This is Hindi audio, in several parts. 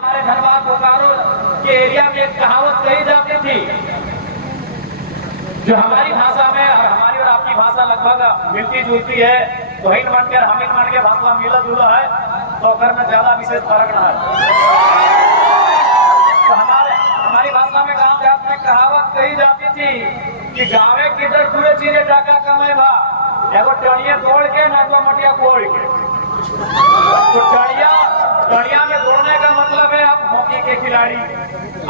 हमारे धनबाद बोकारो के एरिया में एक कहावत कही जाती थी जो हमारी भाषा में हमारी और आपकी भाषा लगभग मिलती जुलती है। तो हिन मन के हमिन मन के भाषा मिला जुला है तो अगर में ज्यादा विशेष फर्क ना है। तो हमारी भाषा में गांव देहात में कहावत कही जाती थी कि गाँवे किधर पूरे चीजें टाका कमाए भा एगो टड़िया तोड़ के ना तो मटिया कोड़ के। तो टड़िया में दौड़ने का मतलब है आप हॉकी के खिलाड़ी,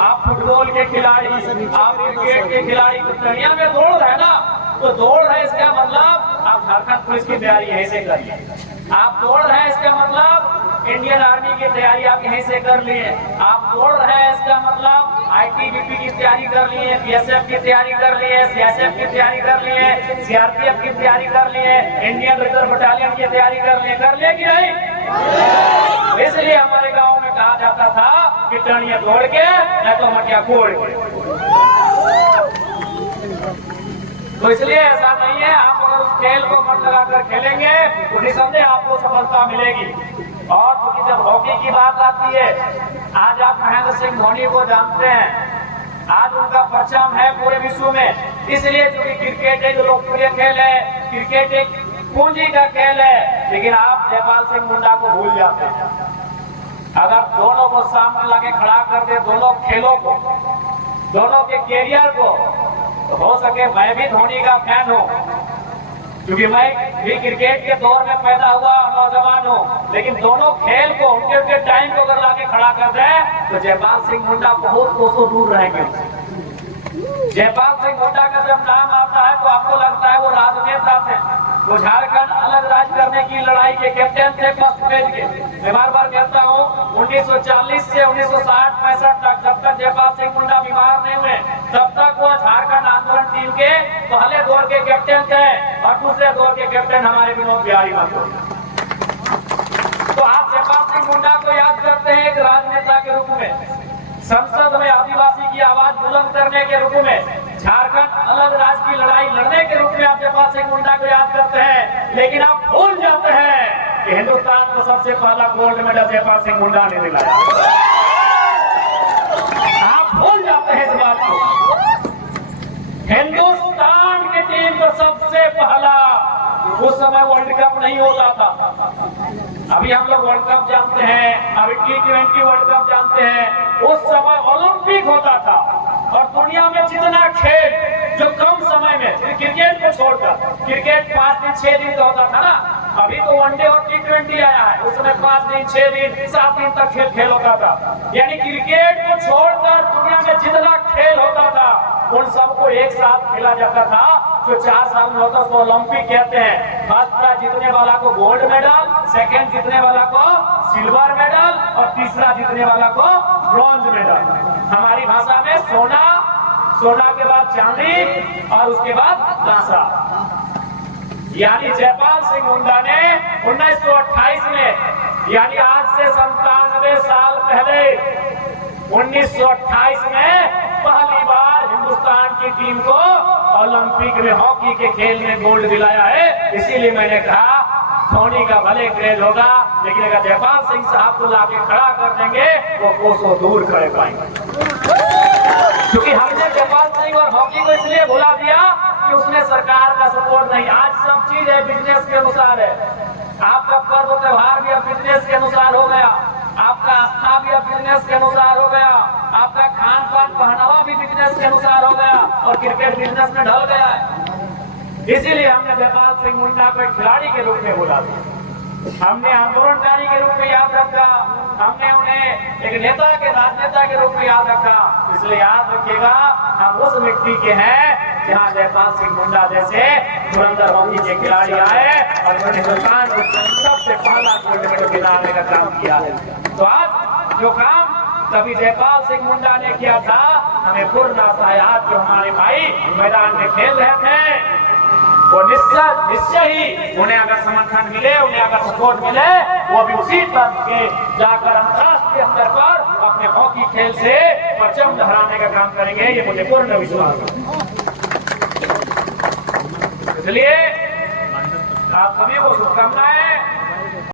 आप फुटबॉल के खिलाड़ी, आप क्रिकेट के खिलाड़ी। तो टड़िया में दौड़ रहे ना तो दौड़ रहे इसका मतलब आप झारखंड पुलिस की तैयारी यहीं से करिए। आप दौड़ रहे हैं इसका मतलब इंडियन आर्मी की तैयारी आप यहीं से कर लिए। आप दौड़ रहे हैं इसका मतलब ITBP की तैयारी कर लिए, BSF की तैयारी कर लिए, CSF की तैयारी कर लिए, CRPF की तैयारी कर लिए, इंडियन रिजर्व बटालियन की तैयारी कर लिए कि नहीं। इसलिए हमारे गांव में कहा जाता था कि टणिया दौड़ के न तो मटिया कोड़ के। तो इसलिए ऐसा नहीं है, आप अगर उस खेल को मन लगाकर खेलेंगे तो निसंदेह आपको सफलता मिलेगी। और क्योंकि जब हॉकी की बात आती है, आज आप महेंद्र सिंह धोनी को जानते हैं, आज उनका परचम है पूरे विश्व में। इसलिए क्योंकि क्रिकेट एक लोकप्रिय खेल है, क्रिकेट एक पूंजी का खेल है। लेकिन आप जयपाल सिंह मुंडा को भूल जाते हैं। अगर दोनों को सामने लाके खड़ा कर दे, दोनों खेलों को, दोनों के कैरियर को, तो हो सके मैं भी धोनी का फैन हूँ क्योंकि मैं भी क्रिकेट के दौर में पैदा हुआ नौजवान हूँ। लेकिन दोनों खेल को उनके टाइम को अगर लाके खड़ा कर दे तो जयपाल सिंह मुंडा बहुत कोसों दूर रहेंगे। जयपाल सिंह मुंडा का जब नाम आता है तो आपको लगता है वो राजनेता थे, वो झारखंड अलग राज्य करने की लड़ाई के कैप्टन थे फर्स्ट पेज के। मैं बार बार कहता हूँ 1940 से 1960-65 तक जब तक जयपाल सिंह मुंडा बीमार नहीं हुए तब तक वो झारखंड आंदोलन टीम के पहले दौर के कैप्टन थे और दूसरे दौर के कैप्टन हमारे विनोद बिहारी महतो। तो आप जयपाल सिंह मुंडा को याद करते हैं एक राजनेता के रूप में, संसद में आदिवासी की आवाज बुलंद करने के रूप में, झारखंड अलग राज्य की लड़ाई लड़ने के रूप में आप जयपाल सिंह मुंडा को याद करते हैं। लेकिन आप भूल जाते हैं कि हिंदुस्तान को सबसे पहला गोल्ड मेडल जयपाल सिंह मुंडा ने दिलाया। आप भूल जाते हैं इस बात को। हिंदुस्तान की टीम को सबसे पहला, उस समय वर्ल्ड कप नहीं होता था, अभी हम लोग वर्ल्ड कप जानते हैं, अभी T20 वर्ल्ड कप जानते हैं। उस समय ओलंपिक होता था और दुनिया में जितना खेल जो कम समय में, क्रिकेट को छोड़कर, क्रिकेट 5 दिन 6 दिन का होता था ना, अभी तो वनडे और T20 आया है, उस समय 5 दिन 6 दिन 7 दिन तक खेल होता था। यानी क्रिकेट को छोड़कर दुनिया में जितना खेल होता था उन सबको एक साथ खेला जाता था। जो 4 साल में होता है उसको ओलंपिक कहते हैं। फर्स्ट प्राइज जीतने वाला को गोल्ड मेडल, सेकंड जीतने वाला को सिल्वर मेडल और तीसरा जीतने वाला को ब्रॉन्ज मेडल। हमारी भाषा में सोना, सोना के बाद चांदी और उसके बाद कांसा। यानी जयपाल सिंह मुंडा ने 1928 में, यानी आज से 97 साल पहले 1928 में पहली बार हिंदुस्तान की टीम को ओलंपिक में हॉकी के खेल में गोल्ड दिलाया है। इसीलिए मैंने कहा धोनी का भले क्रेज होगा लेकिन अगर जयपाल सिंह साहब को लाके खड़ा कर देंगे वो कोसों दूर कर पाएंगे। क्योंकि हमने जयपाल सिंह और हॉकी को इसलिए भुला दिया कि उसमें सरकार का सपोर्ट नहीं। आज सब चीज है बिजनेस के अनुसार है। आपका पर्व त्योहार भी अब बिजनेस के अनुसार हो गया, आपका आस्था भी अब बिजनेस के अनुसार हो गया, आपका खान पान पहनावा भी बिजनेस के अनुसार हो गया और क्रिकेट बिजनेस में ढल गया है। इसीलिए हमने जयपाल सिंह मुंडा को एक खिलाड़ी के रूप में बोला, हमने आंदोलनकारी के रूप में याद रखा, हमने उन्हें एक नेता के राजनेता के रूप में याद रखा। इसलिए याद रखिएगा हम उस मिट्टी के हैं जहाँ जयपाल सिंह मुंडा जैसे धुरंधर हॉकी के खिलाड़ी आए और उन्होंने हिंदुस्तान को सबसे पहला गोल्ड मेडल दिलाने का काम किया है। तो आज जो काम कभी जयपाल सिंह मुंडा ने किया था हमें पूर्ण आशा है आज जो हमारे भाई मैदान में खेल रहे थे वो निश्चय ही उन्हें अगर समर्थन मिले, उन्हें अगर सपोर्ट मिले, वो भी उसी तरह के जाकर अंतर्राष्ट्रीय स्तर पर अपने हॉकी खेल से परचम लहराने का काम करेंगे, ये मुझे पूर्ण विश्वास है। इसलिए आप सभी को शुभकामनाएं।